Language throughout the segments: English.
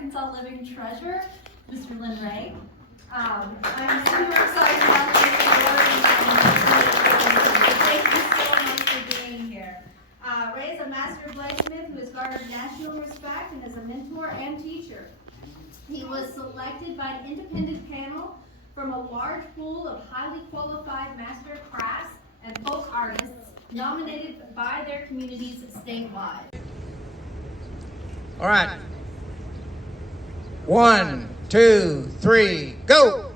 Arkansas Living Treasure, Mr. Lynn Ray. I'm super excited about this award. Thank you so much for being here. Ray is a master bladesmith who has garnered national respect and is a mentor and teacher. He was selected by an independent panel from a large pool of highly qualified master crafts and folk artists nominated by their communities statewide. All right. 1, 2, 3, go!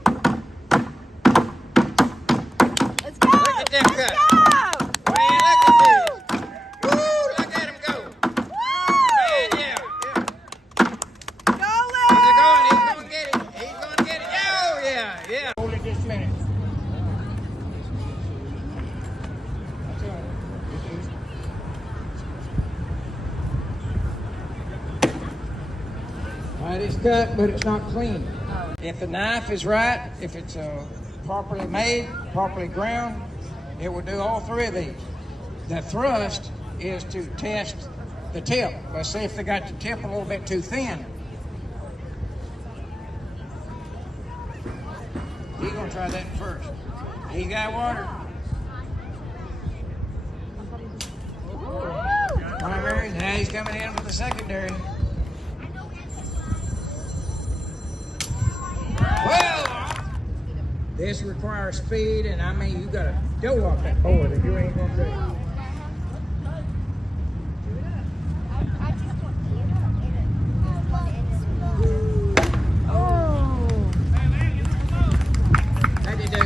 Let's go! Look at them Let's guys. go! Man, look at this. Woo! Look at him go. Man, yeah. Go, He's Liz! going to get it. He's going to get it. Oh, yeah, yeah. Hold it just a minute. All right, it's cut, but it's not clean. If the knife is right, if it's properly made, properly ground, it will do all three of these. The thrust is to test the tip. Let's see if they got the tip a little bit too thin. He's gonna try that first. He got water. Primary, now he's coming in with the secondary. Well, this requires speed, and I mean, you gotta go off that board if you ain't gonna do it. How'd you do?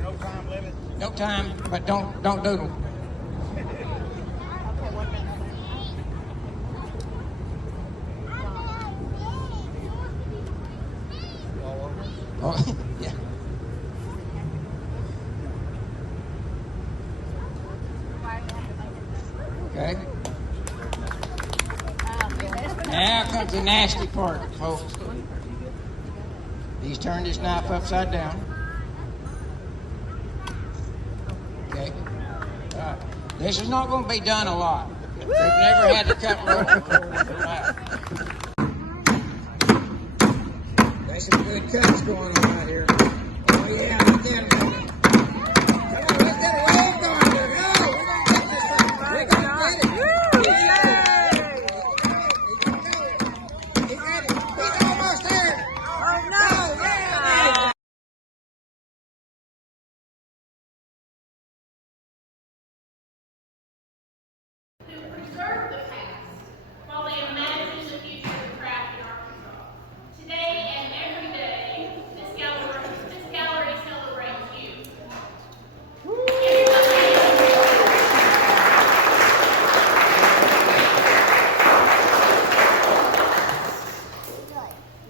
No time limit. No time, but don't doodle. Oh, yeah. Okay. Now comes the nasty part, folks. He's turned his knife upside down. Okay. This is not going to be done a lot. They've never had to cut rope before. There's some good cuts going on right here. Oh yeah, look at him. Come on, let's get a wave going here. No, we're going to get this thing. We're going to get it. He's got it. He's almost there. Oh, no! Yeah. Who preserve the past while they imagine the future of craft in Arkansas. Today and every day, this gallery celebrates you.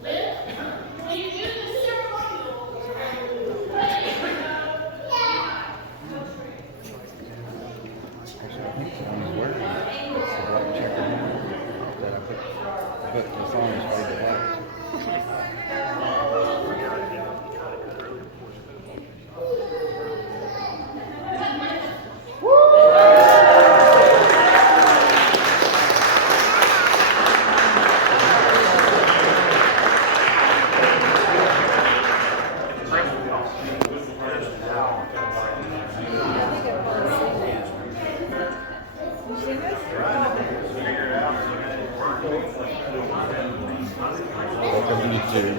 Liv, will you do the ceremonial? On his work, it's a black checker that I put the song is fade to black. Welcome to YouTube.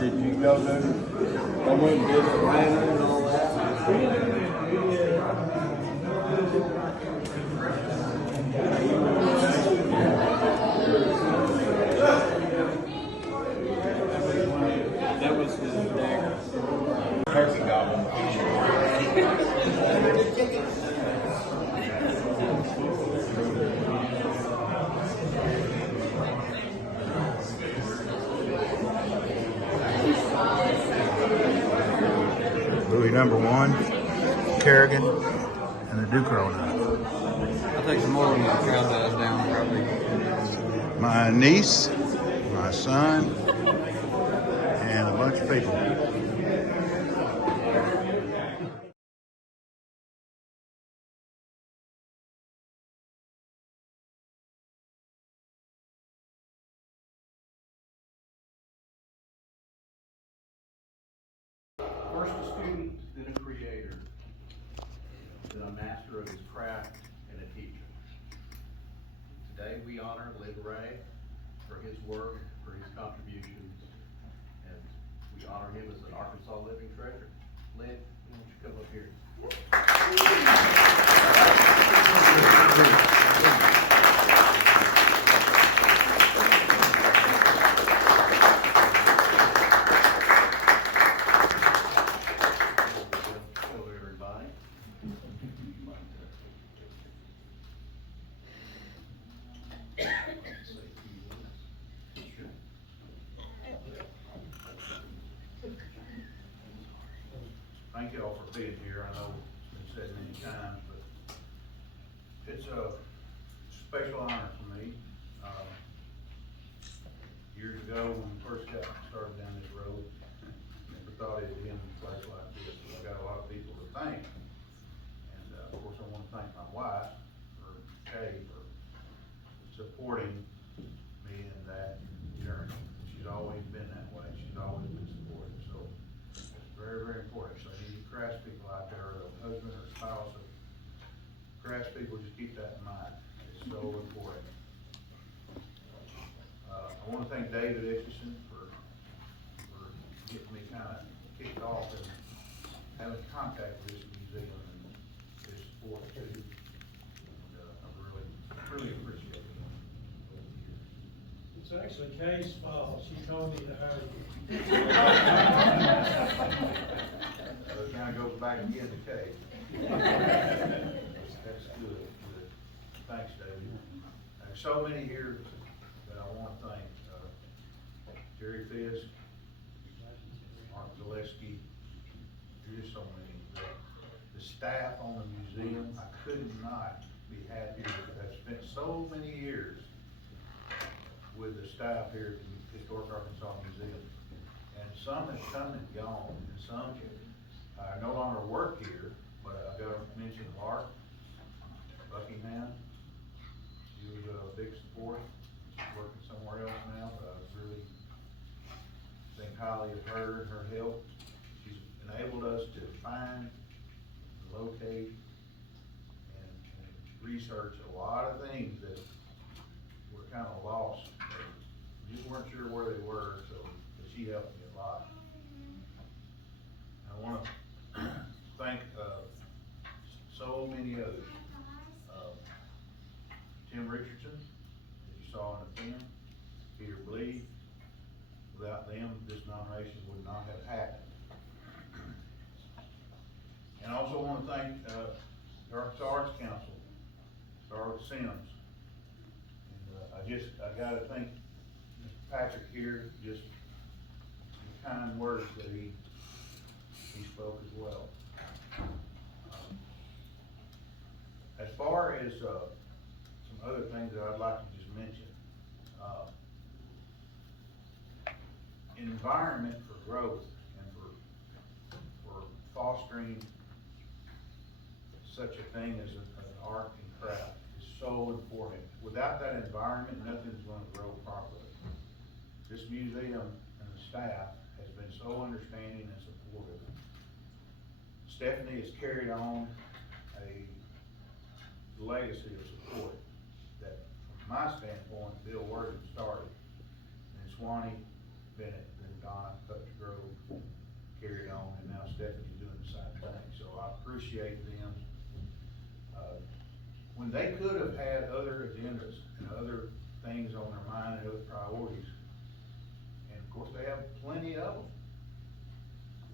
Did you go there? I went and did the lantern and all that. That was his dagger. Turkey gobble. Louis #1, Kerrigan, and the Ducro knife. I'll take some more when the crowd dies down, probably. My niece, my son, and a bunch of people. First a student, then a creator, then a master of his craft and a teacher. Today we honor Lynn Ray for his work, for his contributions, and we honor him as an Arkansas Living Treasure. Lynn, why don't you come up here? Show everybody. Thank you all for being here. I know it's been said many times, but it's a special honor for me. Years ago, when we first got started down this road, never thought it'd end in a place like this. So I got a lot of people to thank. And of course, I want to thank my wife, Kay, for supporting me in that journey. She's always been that way. She's always been supportive. So it's very, very important. So any craft people out there, or a husband or spouse of craft people, just keep that in mind. It's so important. I want to thank David Etchison for getting me kind of kicked off and having contact with this museum and his support too. And I really appreciate it. It's actually Kay's fault. She told me to hire you. So it kind of goes back again to Kay. That's good. Thanks, David. There's so many here that I want to thank. Jerry Fisk, Mark Zaleski, there's just so many. The staff on the museum, I could not be happier. I've spent so many years with the staff here at the Historic Arkansas Museum. And some have come and gone, and some no longer work here, but I've got to mention Mark Buckingham. He was a big support. She's working somewhere else now, but I was really think highly of her and her help. She's enabled us to find, locate, and research a lot of things that were kind of lost. We just weren't sure where they were, so but she helped me a lot. I want to thank so many others. Tim Richardson, as you saw in the film, Peter Bleed. Without them, this nomination would not have happened. And I also want to thank the Arkansas Arts Council, Starwood Sims. And I got to thank Mr. Patrick here, just the kind words that he spoke as well. As far as some other things that I'd like to just mention, environment for growth and for fostering such a thing as an art and craft is so important. Without that environment, nothing's going to grow properly. This museum and the staff has been so understanding and supportive. Stephanie has carried on a legacy of support that, from my standpoint, Bill Worden started, and Swanee Bennett, then Donna Grove carried on, and now Stephanie's doing the same thing. So I appreciate them. When they could have had other agendas and other things on their mind and other priorities, and of course they have plenty of them.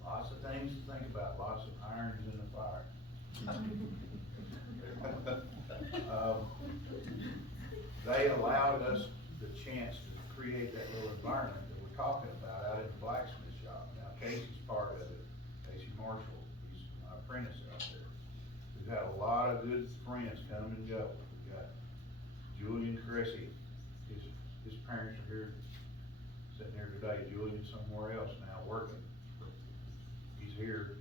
Lots of things to think about, lots of irons in the fire. They allowed us the chance to create that little environment that we're talking about out in the blacksmith shop. Now Casey's part of it, Casey Marshall, he's my apprentice out there. We've had a lot of good friends come and go. We've got Julian Cressy, his parents are here, sitting here today. Julian's somewhere else now working. He's here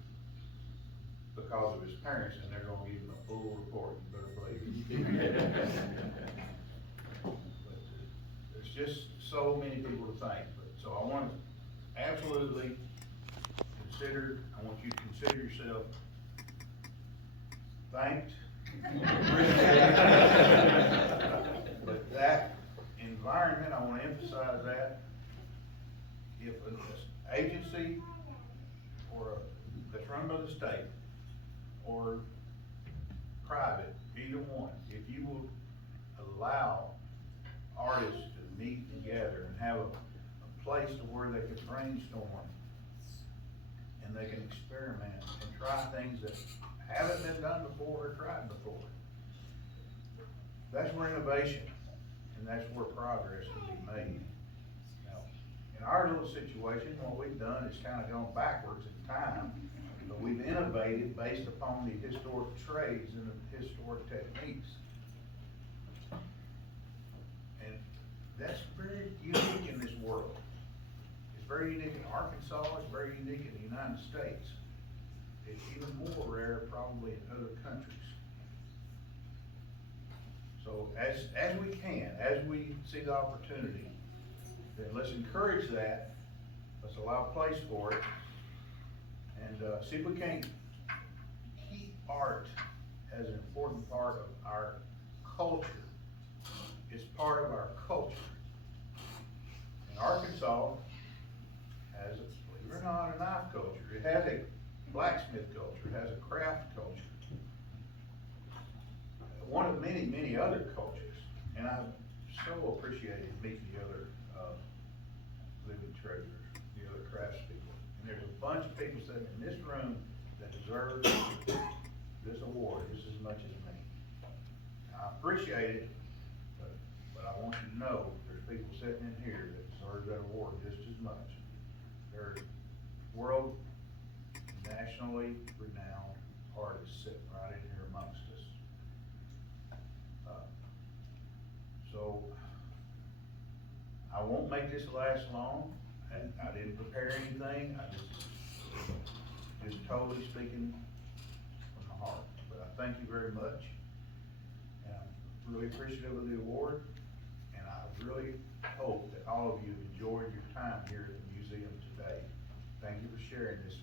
because of his parents, and they're gonna give him a full report, you better believe it. But there's just so many people to thank, so I want to absolutely I want you to consider yourself thanked. But that environment, I want to emphasize that, if an agency that's run by the state or private, either one, if you will allow artists to meet together and have a place to where they can brainstorm and they can experiment and try things that haven't been done before or tried before. That's where innovation and that's where progress can be made. Now, in our little situation, what we've done is kind of gone backwards in time, but we've innovated based upon the historic trades and the historic techniques. And that's very unique in this world. It's very unique in Arkansas, it's very unique in the United States. It's even more rare probably in other countries. So as we can, as we see the opportunity, then let's encourage that, let's allow place for it, and see if we can't keep art as an important part of our culture. It's part of our culture. And Arkansas has, believe it or not, a knife culture. It has a blacksmith culture, it has a craft culture. One of many, many other cultures. And I so appreciated meeting the other living treasures, the other craftspeople. And there's a bunch of people sitting in this room that deserve this award just as much as me. I appreciate it, but I want you to know there's people sitting in here that deserve that award just as much. They're world, nationally renowned artists sitting right in here amongst us. So I won't make this last long. I didn't prepare anything. I just totally speaking from the heart. But I thank you very much. And I'm really appreciative of the award. And I really hope that all of you enjoyed your time here at the museum today. Thank you for sharing this